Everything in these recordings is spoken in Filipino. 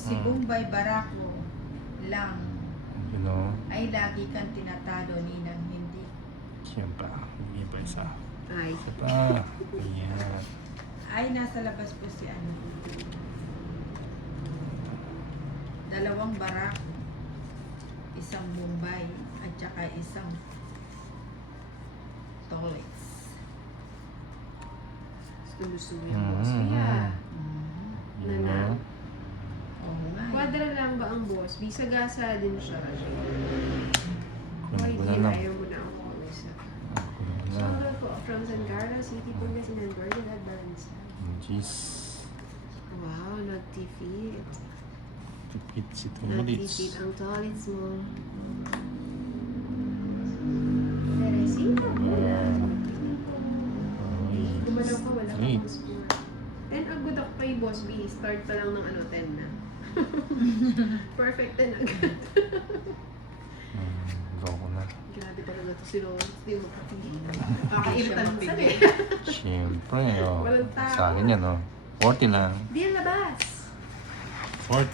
Si Bombay Barako lang You know? ay lagi kang tinatalo, Ninang hindi. Siyempre. Hindi pa isa. Ay. Isa pa. Ayan. Ay, nasa labas po si ano. Dalawang barak, isang Bombay, at saka isang Tolex. Gusto mo yung boss. Kaya, You na. know? Oo nga. Quadra lang ba ang boss? Bisagasa din siya. Kunin Ay, ko di, na lang. ayaw mo na ako kausap. Kunin ko na. Shoutout po from San Carlos City, Pangasinan, Gordon Advance. Jeez. Wow, nag-defeat. Tipid si Tumulits. Nag-defeat ang tolits mo. Teresita. Gumalaw ka, wala ka pang score. And ang good ako kay Boss B, start pa lang ng 10 na. Perfect 10 agad. Draw ko na. Grabe talaga to si Lawrence, hindi mo kapili. Kakairitan mo sa Siyempre, oh. Walang tao. Sa akin yan, oh. 40 lang. Di yan labas. 40.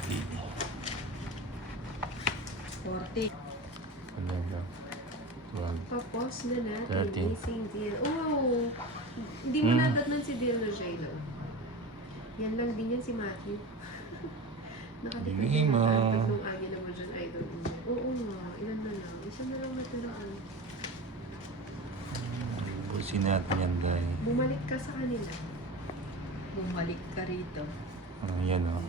40. Talaga. 12. Papos na natin. 13. Missing deal. Oh! Hindi mo nadatnan si Deal no Shaylo. Yan lang din yan si Matthew. Nakatipan Bigay mo. mo. Tatlong agi naman dyan, idol. Oo nga. Ilan na lang. Isa na lang natiraan. Busin natin yan, guys. Bumalik ka sa kanila. Bumalik ka rito. Yan, oh.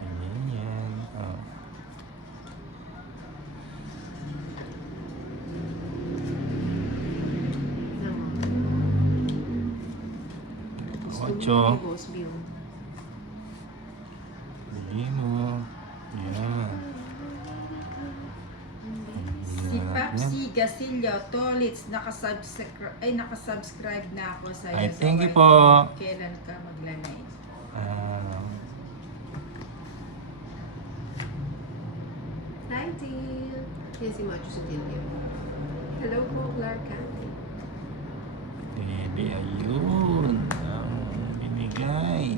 Ayan, yan. Oh. Gusto mo 8. ni Boss Bill. Bigay mo. Yan. Si Papsi Gasilio Tolits, nakasubscribe na ako sa iyo. Ay, thank you YT. po. Kailan ka maglanay? Hi, Deal. Yan si Macho sa Deal yun. Hello po, Clark County. Hindi, ayun. Ang binigay.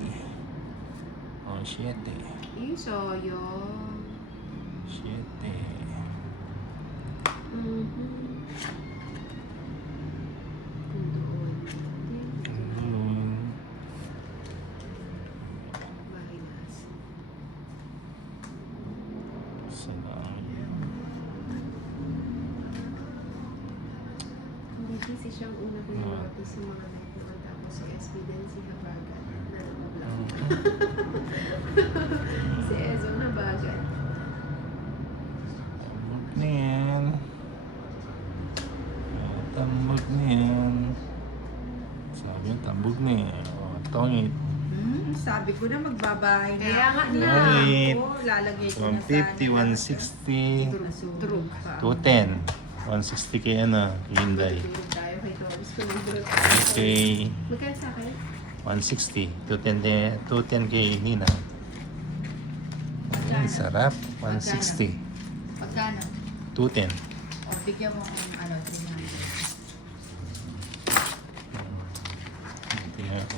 Oh, 7. Isoyo. 7. Kung doon. Ayun. Bahilas. Salam. Hindi busy siyang una pinanotis sa mga night naman. Tapos si SB din si Habagat na nablang. Si Ezo na bagat. Tambog na yan. Tambog na yan. Sabi yung tambog na yan. Oh, tongit. Sabi ko na magbabahay na. Kaya nga na. Tongit. Oo, lalagay ko na 150, 160, Turog. 210. 160 kay ano, Hyundai. Turog tayo kay Toris. Kung nagdurog. Okay. Magkano sa akin? 160. 210 kay Nina. Ay, sarap. 160. Pagkano? 210. O, bigyan mo ng 300. Tingnan ko.